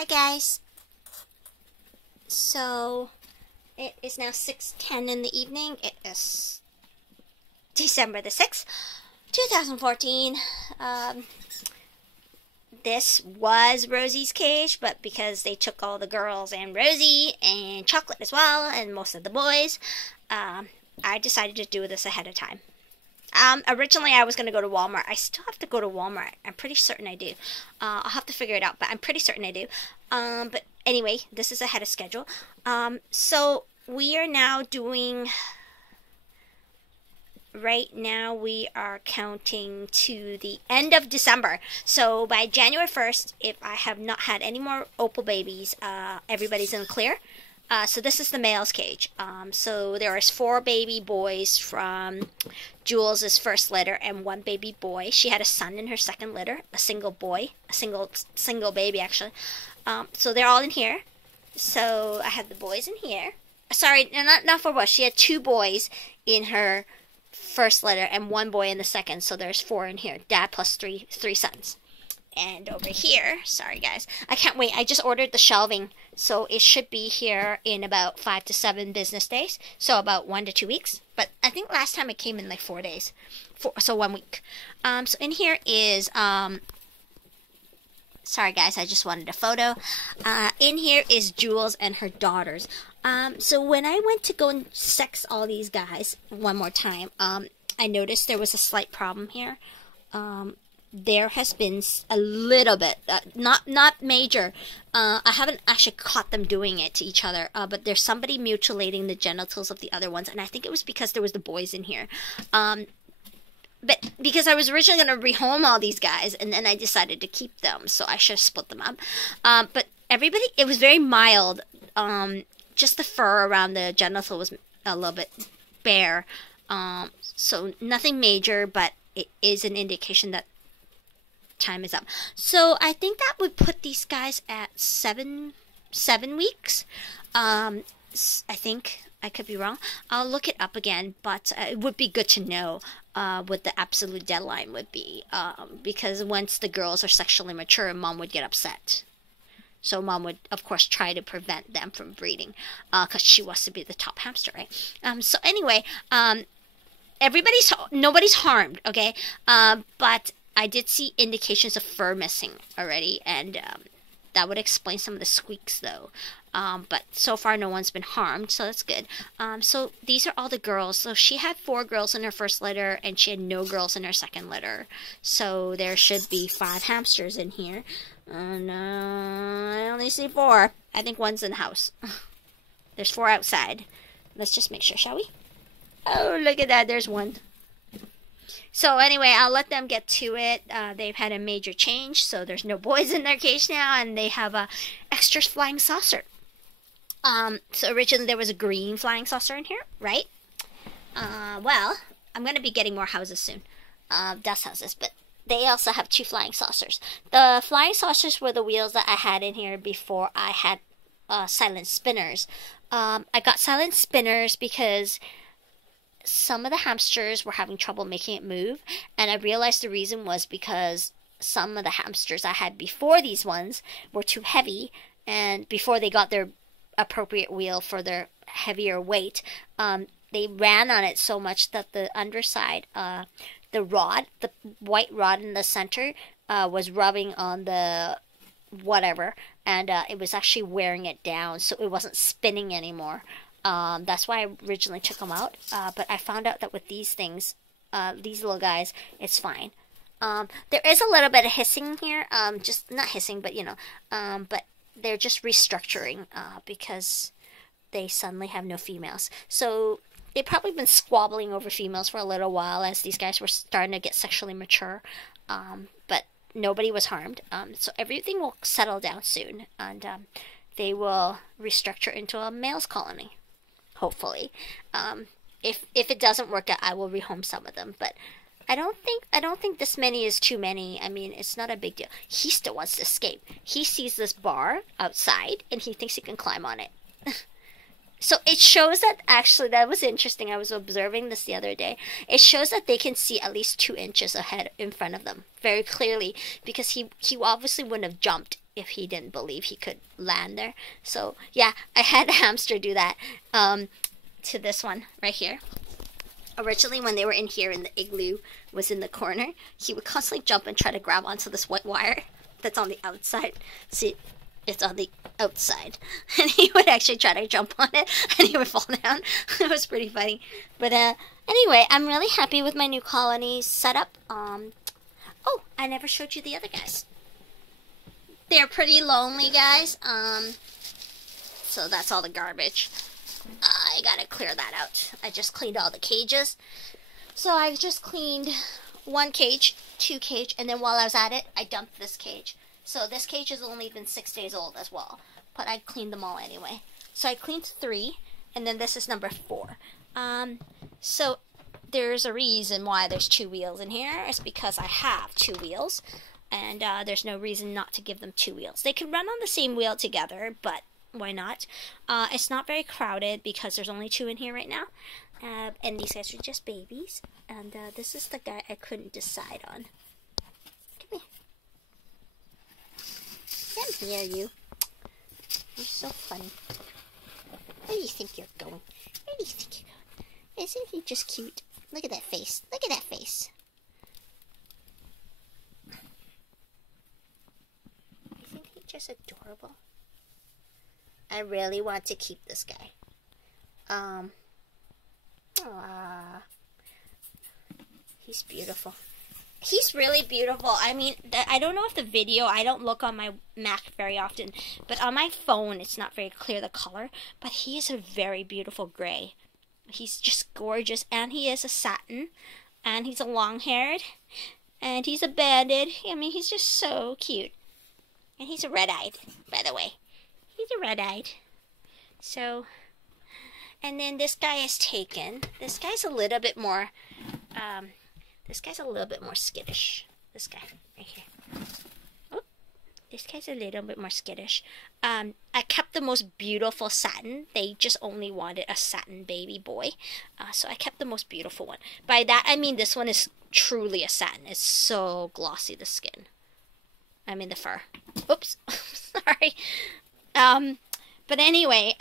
Hi guys. So it is now 6:10 in the evening. It is December the 6th, 2014. This was Rosie's cage, but because they took all the girls and Rosie and Chocolate as well, and most of the boys, I decided to do this ahead of time. Originally I was going to go to Walmart. I still have to go to Walmart. I'm pretty certain I do. I'll have to figure it out, but I'm pretty certain I do. But anyway, this is ahead of schedule. So we are now doing, right now we are counting to the end of December. So by January 1st, if I have not had any more Opal babies, everybody's in the clear. So this is the male's cage. So there is 4 baby boys from Jules' first litter and 1 baby boy. She had a son in her second litter, a single boy, a single baby actually. So they're all in here. So I have the boys in here. Sorry, not 4 boys. She had 2 boys in her first litter and 1 boy in the second. So there's 4 in here. Dad plus three sons. And over here, sorry guys, I can't wait. I just ordered the shelving, so it should be here in about 5 to 7 business days. So about 1 to 2 weeks. But I think last time it came in like 4 days, so 1 week. So in here is sorry guys, I just wanted a photo. In here is Jules and her daughters. So when I went to go and sex all these guys one more time, I noticed there was a slight problem here. There has been a little bit, not major. I haven't actually caught them doing it to each other, but there's somebody mutilating the genitals of the other ones, and I think it was because there was the boys in here. But because I was originally going to rehome all these guys, and then I decided to keep them, so I should have split them up. But everybody, it was very mild. Just the fur around the genital was a little bit bare. So nothing major, but it is an indication that time is up. So I think that would put these guys at 7 weeks. I think. I could be wrong. I'll look it up again, but it would be good to know what the absolute deadline would be, because once the girls are sexually mature, Mom would get upset. So Mom would, of course, try to prevent them from breeding, because she wants to be the top hamster, right? So anyway, nobody's harmed, okay? But I did see indications of fur missing already, and that would explain some of the squeaks, though. But so far, no one's been harmed, so that's good. So these are all the girls. So she had 4 girls in her first litter, and she had no girls in her second litter. So there should be 5 hamsters in here. And I only see 4. I think 1's in the house. There's 4 outside. Let's just make sure, shall we? Oh, look at that. There's 1. So anyway, I'll let them get to it. They've had a major change, so there's no boys in their cage now, and they have a extra flying saucer. So originally there was a green flying saucer in here, right? Well, I'm going to be getting more houses soon. Dust houses, but they also have 2 flying saucers. The flying saucers were the wheels that I had in here before I had silent spinners. I got silent spinners because some of the hamsters were having trouble making it move, and I realized the reason was because some of the hamsters I had before these ones were too heavy, and before they got their appropriate wheel for their heavier weight, they ran on it so much that the underside, the white rod in the center, was rubbing on the whatever, and it was actually wearing it down, so it wasn't spinning anymore. That's why I originally took them out, but I found out that with these things, these little guys, it's fine. There is a little bit of hissing here, just not hissing, but you know, but they're just restructuring, because they suddenly have no females. So they've probably been squabbling over females for a little while as these guys were starting to get sexually mature, but nobody was harmed, so everything will settle down soon, and they will restructure into a male's colony. Hopefully. If it doesn't work out, I will rehome some of them. But I don't think this many is too many. I mean, it's not a big deal. He still wants to escape. He sees this bar outside, and he thinks he can climb on it. So it shows that, actually, that was interesting. I was observing this the other day. It shows that they can see at least 2 inches ahead in front of them very clearly, because he obviously wouldn't have jumped if he didn't believe he could land there. So yeah, I had a hamster do that to this one right here. Originally, when they were in here and the igloo was in the corner, he would constantly jump and try to grab onto this white wire that's on the outside. See, it's on the outside. And he would actually try to jump on it, and he would fall down. It was pretty funny. But anyway, I'm really happy with my new colony setup. Oh, I never showed you the other guys. They're pretty lonely, guys. So that's all the garbage. I gotta clear that out. I just cleaned all the cages. So I just cleaned one cage, two cage, and then while I was at it, I dumped this cage. So this cage has only been 6 days old as well. But I cleaned them all anyway. So I cleaned 3, and then this is number 4. So there's a reason why there's 2 wheels in here. It's because I have 2 wheels. And there's no reason not to give them 2 wheels. They can run on the same wheel together, but why not? It's not very crowded because there's only 2 in here right now. And these guys are just babies. And this is the guy I couldn't decide on. Come here, you. You're so funny. Where do you think you're going? Where do you think you're going? Isn't he just cute? Look at that face. Look at that face. Isn't he just adorable? I really want to keep this guy. He's beautiful. He's really beautiful. I mean, I don't know if the video, I don't look on my Mac very often, but on my phone, it's not very clear the color, but he is a very beautiful gray. He's just gorgeous, and he is a satin, and he's a long-haired, and he's a banded. I mean, he's just so cute. And he's a red-eyed, by the way. He's a red-eyed. So, and then this guy is taken. This guy's a little bit more, skittish. This guy, right here. Oh, this guy's a little bit more skittish. I kept the most beautiful satin. They just only wanted a satin baby boy. So I kept the most beautiful one. By that, I mean this one is truly a satin. It's so glossy, the skin. I mean the fur. Oops. Sorry. But anyway,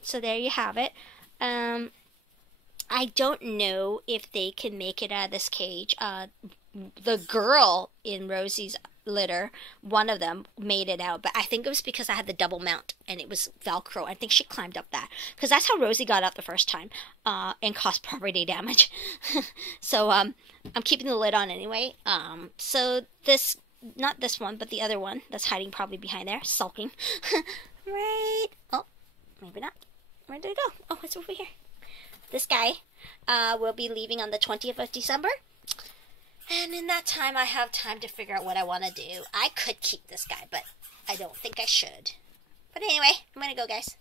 so there you have it. I don't know if they can make it out of this cage. The girl in Rosie's litter, one of them made it out, but I think it was because I had the double mount and it was Velcro. I think she climbed up that because that's how Rosie got up the first time and caused property damage. So I'm keeping the lid on anyway. So this, not this one, but the other one that's hiding probably behind there, sulking. Right. Oh, maybe not. Where did it go? Oh, it's over here. This guy will be leaving on the 20th of December. And in that time, I have time to figure out what I want to do. I could keep this guy, but I don't think I should. But anyway, I'm going to go, guys.